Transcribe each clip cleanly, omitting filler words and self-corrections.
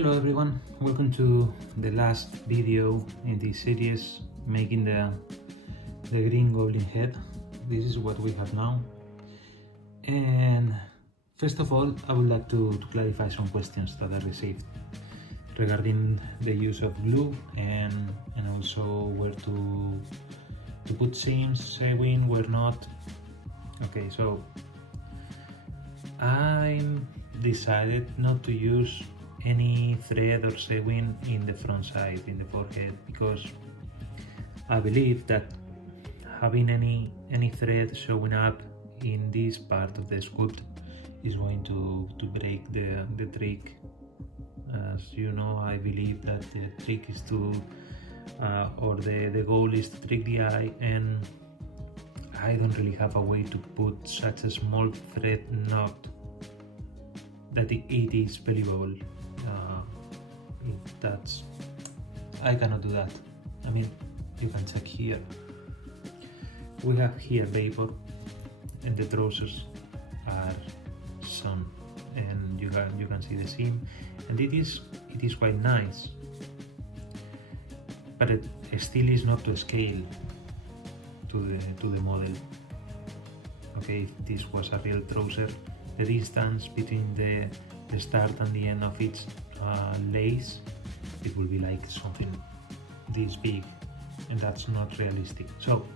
Hello everyone, welcome to the last video in this series making the green goblin head. This is what we have now, and first of all I would like to clarify some questions that I received regarding the use of glue and also where to put seams, sewing, where not. Okay, so I decided not to use any thread or sewing in the front side, in the forehead, because I believe that having any thread showing up in this part of the sculpt is going to break the trick. As you know, I believe that the trick is to or the goal is to trick the eye, and I don't really have a way to put such a small thread knot that it is believable. I cannot do that. I mean, you can check here. We have here vapor, and the trousers are sun, and you can see the seam, and it is quite nice, but it still is not to scale to the model. Okay, if this was a real trouser, the distance between the start and the end of each lace, it will be like something this big, and that's not realistic. So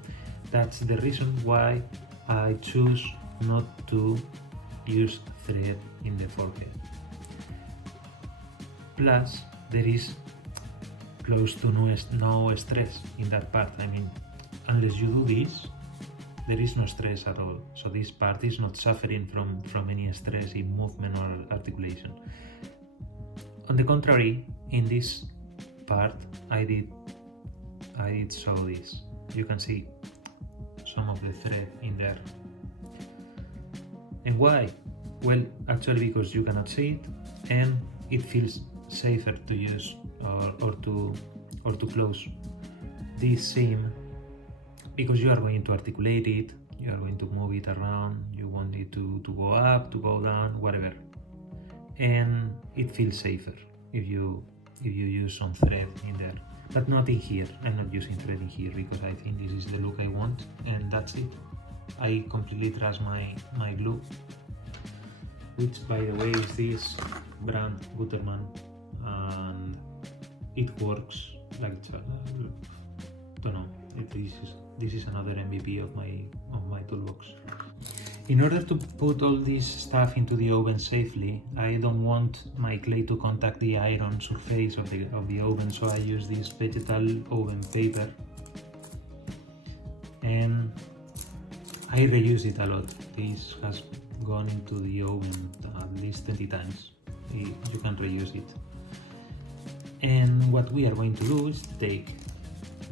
that's the reason why I choose not to use thread in the forehead. Plus, there is close to no stress in that part. I mean, unless you do this, there is no stress at all. So this part is not suffering from any stress in movement or articulation. On the contrary, in this part, I did sew this. You can see some of the thread in there. And why? Well, actually because you cannot see it, and it feels safer to use or to close this seam, because you are going to articulate it, you are going to move it around, you want it to go up, to go down, whatever, and it feels safer if you use some thread in there, but not in here. I'm not using thread in here because I think this is the look I want, and that's it. I completely trust my glue, which by the way is this brand Gutterman, and it works like don't know. This is another MVP of my toolbox. In order to put all this stuff into the oven safely, I don't want my clay to contact the iron surface of the oven, so I use this vegetal oven paper, and I reuse it a lot. This has gone into the oven at least 20 times. You can reuse it. And what we are going to do is take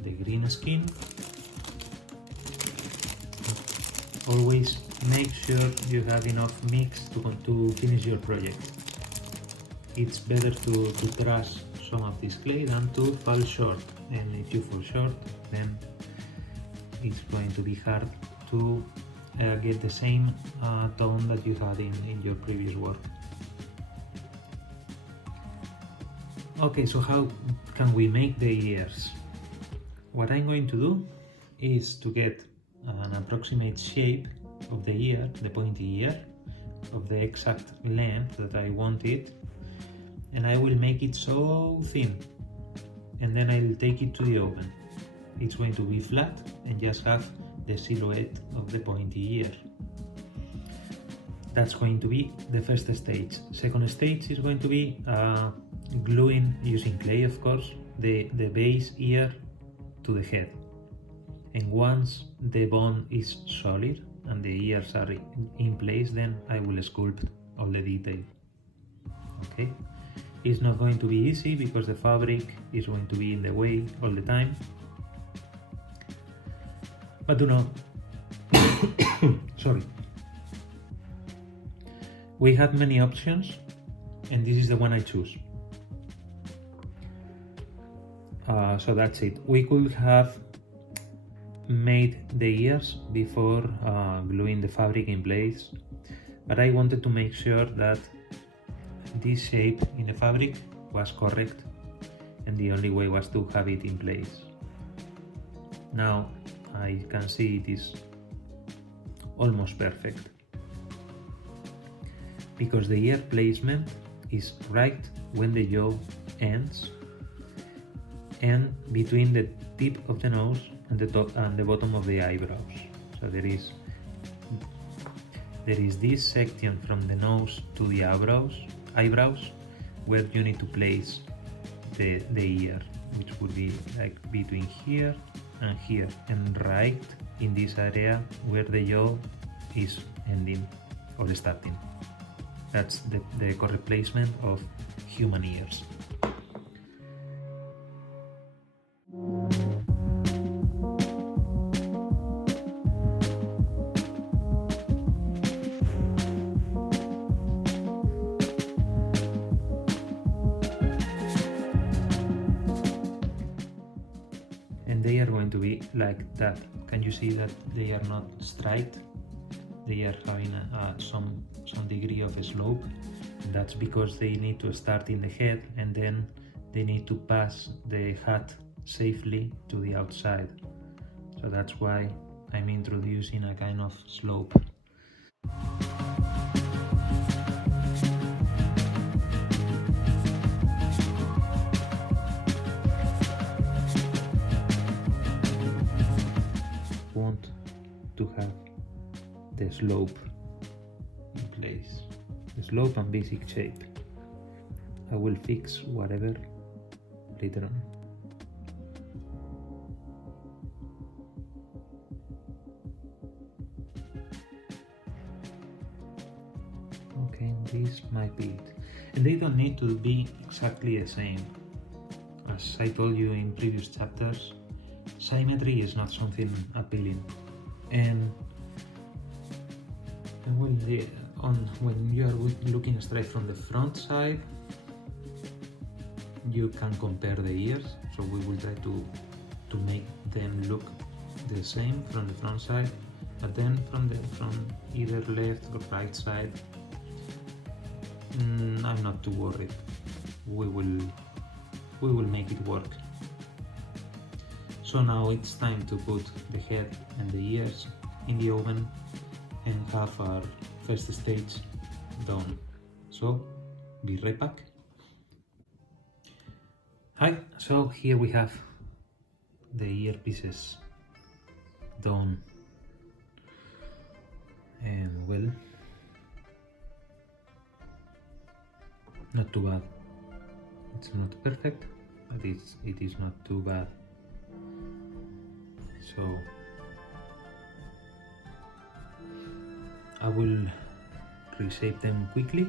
the green skin. Always make sure you have enough mix to finish your project. It's better to trust some of this clay than to fall short, and if you fall short, then it's going to be hard to get the same tone that you had in your previous work. Okay, so how can we make the ears? What I'm going to do is to get an approximate shape of the ear, the pointy ear, of the exact length that I want it, and I will make it so thin, and then I will take it to the oven. It's going to be flat and just have the silhouette of the pointy ear. That's going to be the first stage. Second stage is going to be gluing, using clay of course, the base ear to the head. And once the bone is solid and the ears are in place, then I will sculpt all the detail. Okay, it's not going to be easy because the fabric is going to be in the way all the time, but do not sorry, we have many options, and this is the one I choose. So that's it. We could have made the ears before gluing the fabric in place, but I wanted to make sure that this shape in the fabric was correct, and the only way was to have it in place. Now I can see it is almost perfect, because the ear placement is right when the jaw ends and between the tip of the nose and the top and the bottom of the eyebrows. So there is this section from the nose to the eyebrows where you need to place the ear, which would be like between here and here, and right in this area where the jaw is ending or starting. That's the correct placement of human ears. And they are going to be like that. Can you see that they are not straight? They are having some degree of a slope. And that's because they need to start in the head and then they need to pass the hat safely to the outside. So that's why I'm introducing a kind of slope. Want to have the slope in place, the slope and basic shape. I will fix whatever later on. Okay, this might be it. And they don't need to be exactly the same. As I told you in previous chapters, symmetry is not something appealing. And when you are looking straight from the front side, you can compare the ears. So we will try to make them look the same from the front side, but then from either left or right side, I'm not too worried. We will make it work. So now it's time to put the head and the ears in the oven and have our first stage done. So be right back. Hi, so here we have the earpieces done, and well, not too bad. It's not perfect, but it is not too bad. So I will reshape them quickly.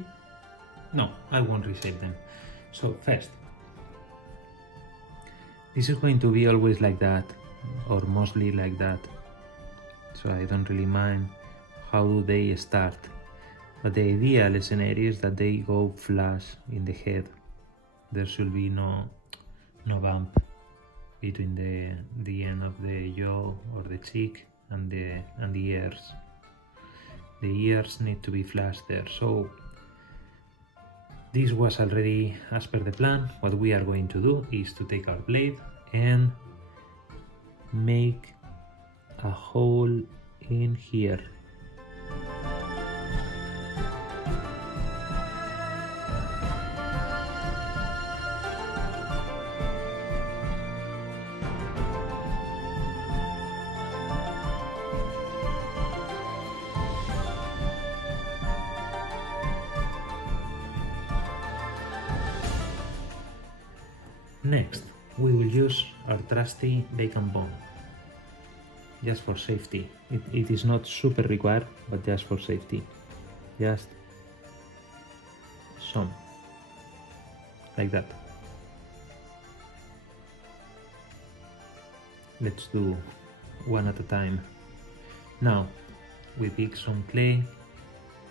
No, I won't reshape them. So first, this is going to be always like that, or mostly like that. So I don't really mind how do they start. But the ideal scenario is that they go flush in the head. There should be no bump between the end of the jaw or the cheek and the ears. The ears need to be flush there. So this was already as per the plan. What we are going to do is to take our blade and make a hole in here. Next, we will use our trusty bacon bone, just for safety. It is not super required, but just for safety. Just some, like that. Let's do one at a time. Now, we pick some clay,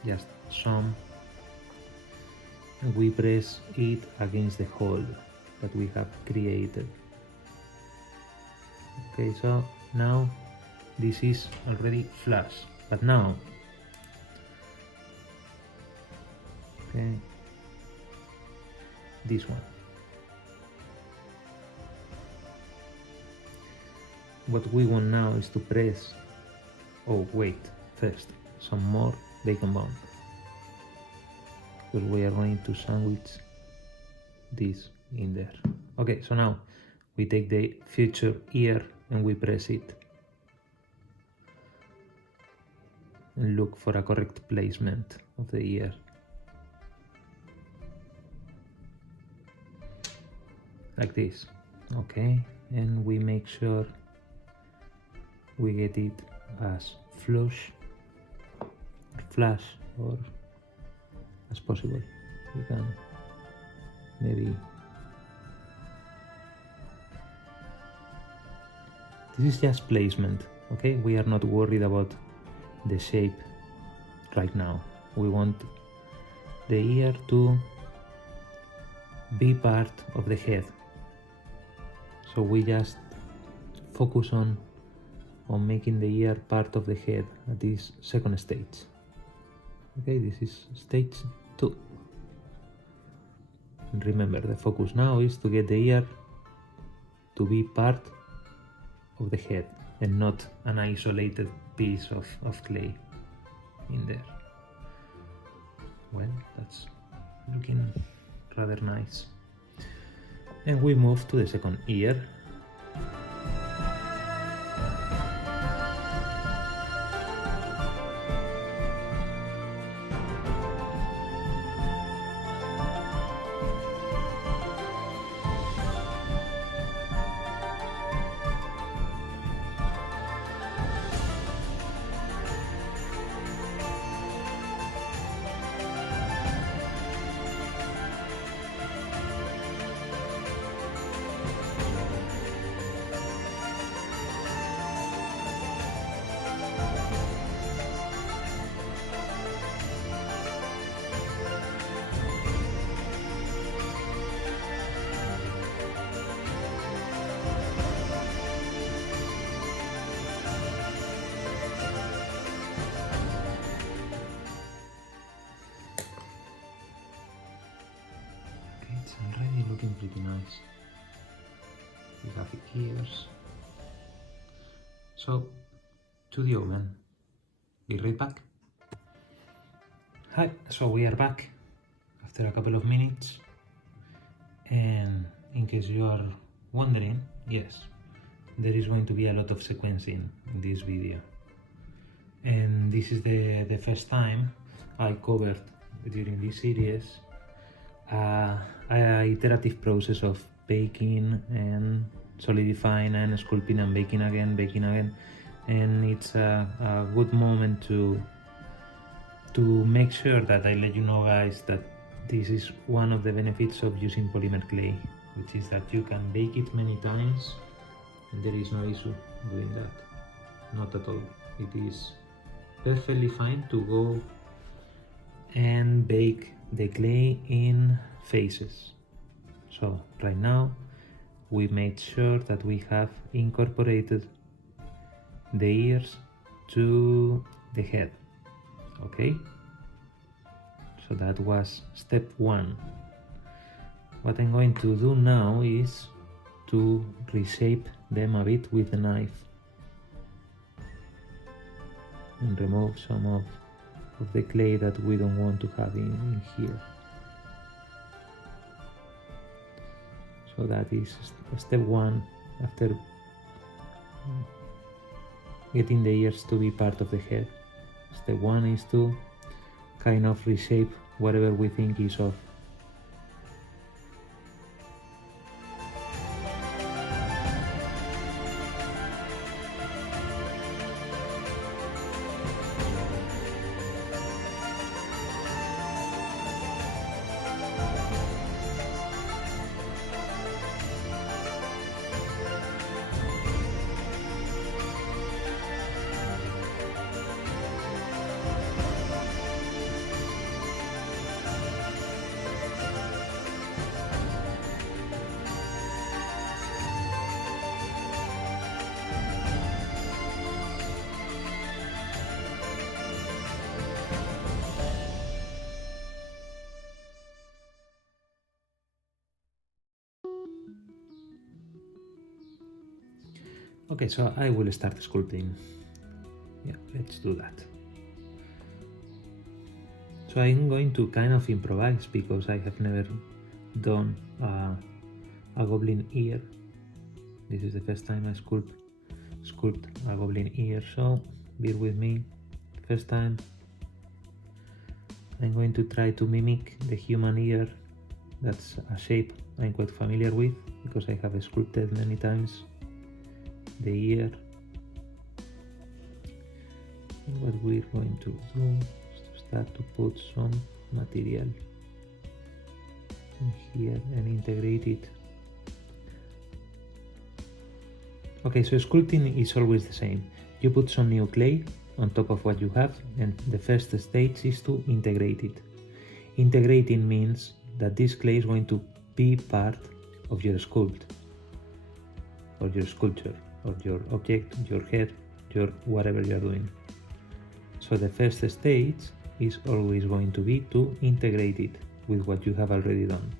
just some, and we press it against the hole that we have created. Okay, so now this is already flush, but now, okay, this one. what we want now is to press, oh wait, first some more bacon bond, because we are going to sandwich this in there. Okay, so now we take the future ear and we press it and look for a correct placement of the ear. Like this. Okay, and we make sure we get it as flush or as possible. We can maybe, this is just placement, okay? We are not worried about the shape right now. We want the ear to be part of the head, so we just focus on making the ear part of the head at this second stage. Okay, this is stage 2. And remember, the focus now is to get the ear to be part of the head and not an isolated piece of clay in there. Well, that's looking rather nice. And we move to the second ear. It's already looking pretty nice. We have the ears. So, to the oven. Be right back. Hi, so we are back after a couple of minutes. And in case you are wondering, yes, there is going to be a lot of sequencing in this video. And this is the first time I covered during this series an iterative process of baking and solidifying and sculpting and baking again, and it's a good moment to make sure that I let you know, guys, that this is one of the benefits of using polymer clay, which is that you can bake it many times and there is no issue doing that, not at all. It is perfectly fine to go and bake the clay in phases. So right now we made sure that we have incorporated the ears to the head. Okay, so that was step 1. What I'm going to do now is to reshape them a bit with a knife and remove some of the clay that we don't want to have in here. So that is step 1 after getting the ears to be part of the head. Step 1 is to kind of reshape whatever we think is off. Okay, so I will start sculpting. Yeah, let's do that. So I'm going to kind of improvise because I have never done a goblin ear. This is the first time I sculpt a goblin ear, so bear with me. First time I'm going to try to mimic the human ear. That's a shape I'm quite familiar with because I have sculpted many times the ear. And what we're going to do is to start to put some material in here and integrate it. Okay, so sculpting is always the same. You put some new clay on top of what you have, and the first stage is to integrate it. Integrating means that this clay is going to be part of your sculpt, or your sculpture, or your object, your head, your whatever you are doing. So the first stage is always going to be to integrate it with what you have already done.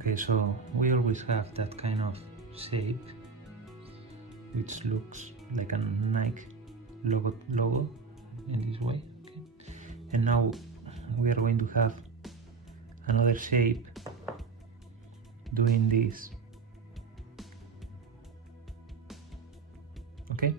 Okay, so we always have that kind of shape which looks like a Nike logo in this way. Okay. And now we are going to have another shape doing this. Okay.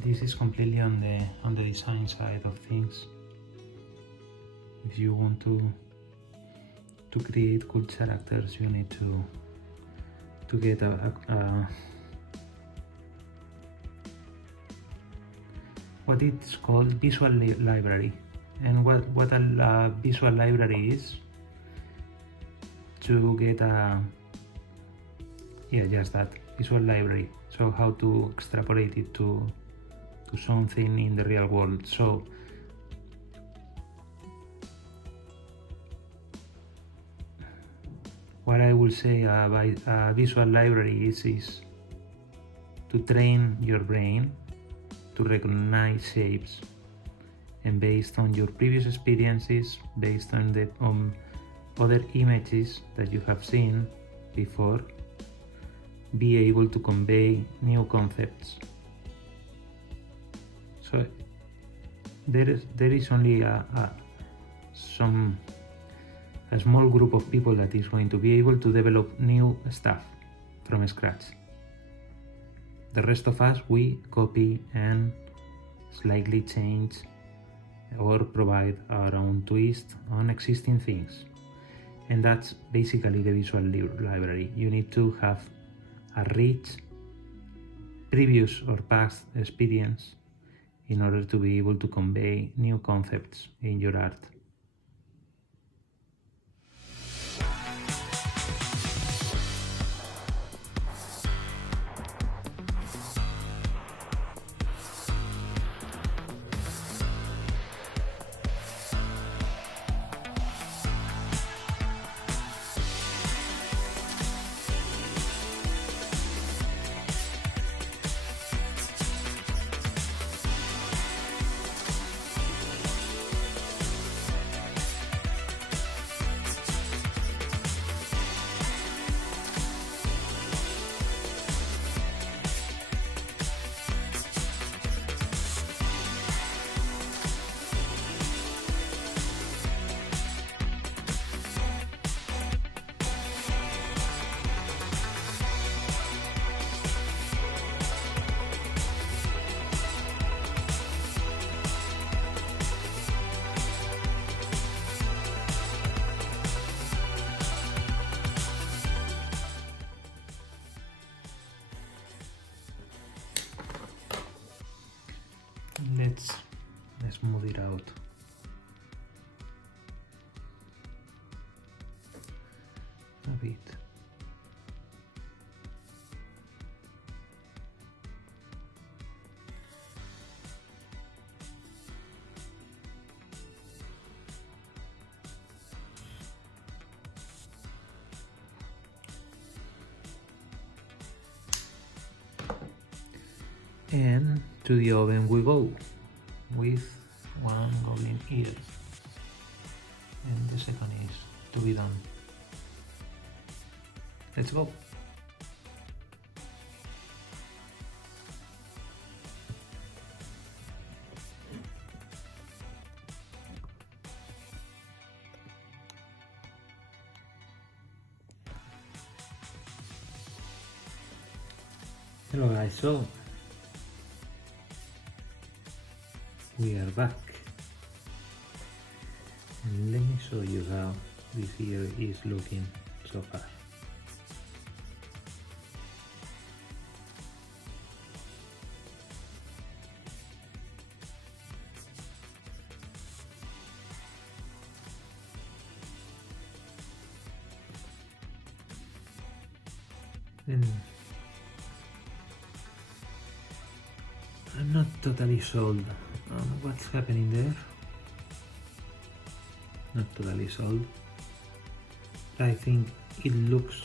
this is completely on the design side of things. If you want to create cool characters, you need to get what it's called visual library. And what a visual library is, to get just that, visual library. So how to extrapolate it to something in the real world. So what I will say a visual library is to train your brain to recognize shapes, and based on your previous experiences, based on other images that you have seen before, be able to convey new concepts. So there is only a small group of people that is going to be able to develop new stuff from scratch. The rest of us, we copy and slightly change or provide our own twist on existing things. And that's basically the visual library. You need to have a rich previous or past experience in order to be able to convey new concepts in your art. Let's smooth it out. A bit. And to the oven we go with one goblin ear, and the second is to be done. Let's go. Hello guys, so we are back, and let me show you how this ear is looking so far. And I'm not totally sold on what's happening there. Not totally sold. I think it looks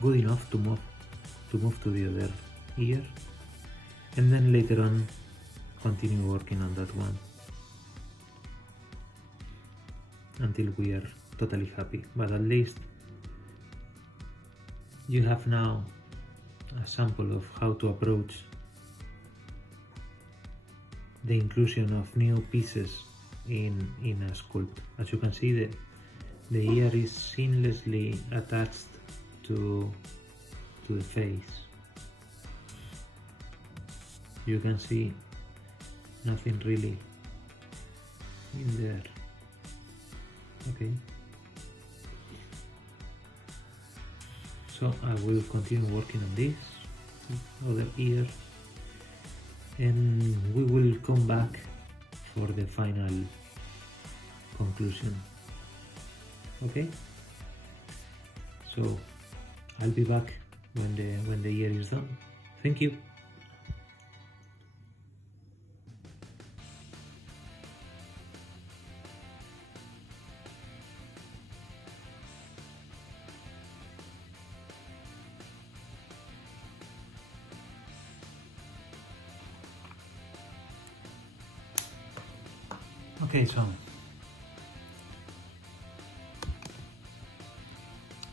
good enough to move to the other ear, and then later on continue working on that one until we are totally happy. But at least you have now a sample of how to approach the inclusion of new pieces in a sculpt. As you can see, the ear is seamlessly attached to the face. you can see nothing really in there. Okay, so I will continue working on this other ear, and we will come back for the final conclusion. Okay, so I'll be back when the ear is done. Thank you. Okay, so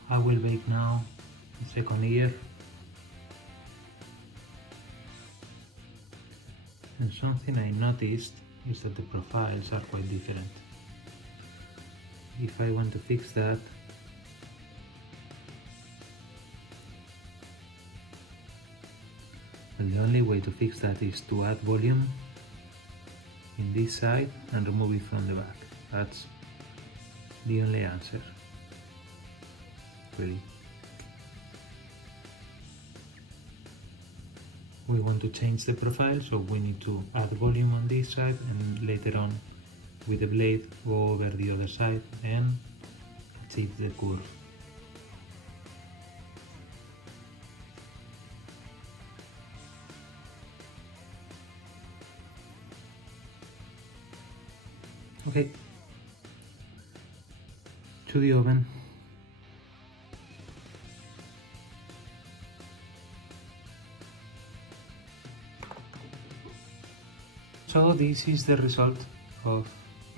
I will bake now the second ear, and something I noticed is that the profiles are quite different. If I want to fix that, well, the only way to fix that is to add volume in this side and remove it from the back. That's the only answer, really. We want to change the profile, so we need to add volume on this side, and later on with the blade go over the other side and achieve the curve. Okay, to the oven. So this is the result of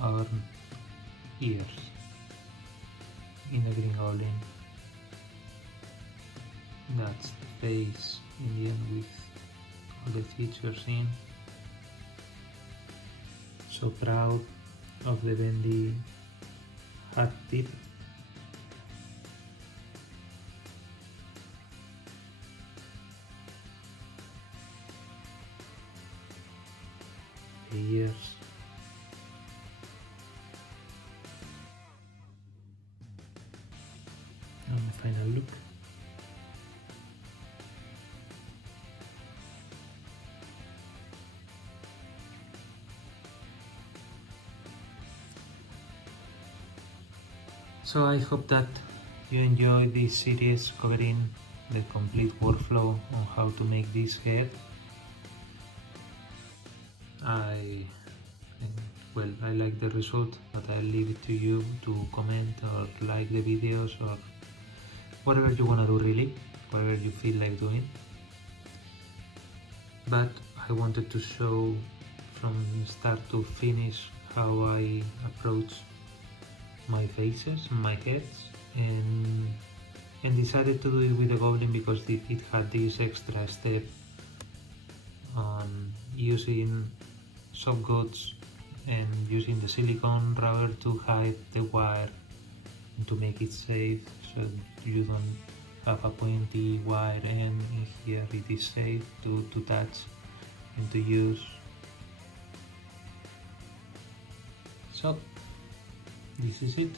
our ears in the Green Goblin. That's the face in the end with all the features in. So proud of the bendy hat tip. The ears. And the final look. So I hope that you enjoy this series covering the complete workflow on how to make this head. I like the result, but I'll leave it to you to comment or like the videos or whatever you want to do, really, whatever you feel like doing. But I wanted to show from start to finish how I approach my faces, my heads, and decided to do it with the Goblin because it had this extra step on using Softgoods and using the silicone rubber to hide the wire and to make it safe, so you don't have a pointy wire end in here. It is safe to touch and to use. So this is it.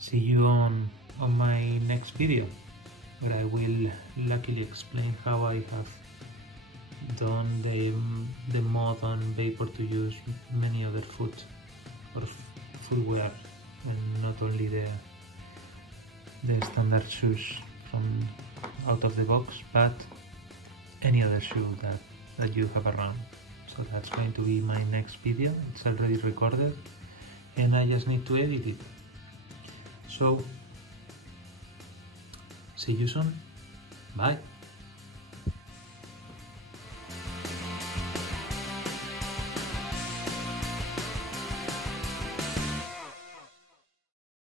See you on my next video, where I will luckily explain how I have done the mod on Vapor to use many other foot or footwear, and not only the standard shoes from out of the box, but any other shoe that you have around. So that's going to be my next video. It's already recorded and I just need to edit it. So see you soon. Bye.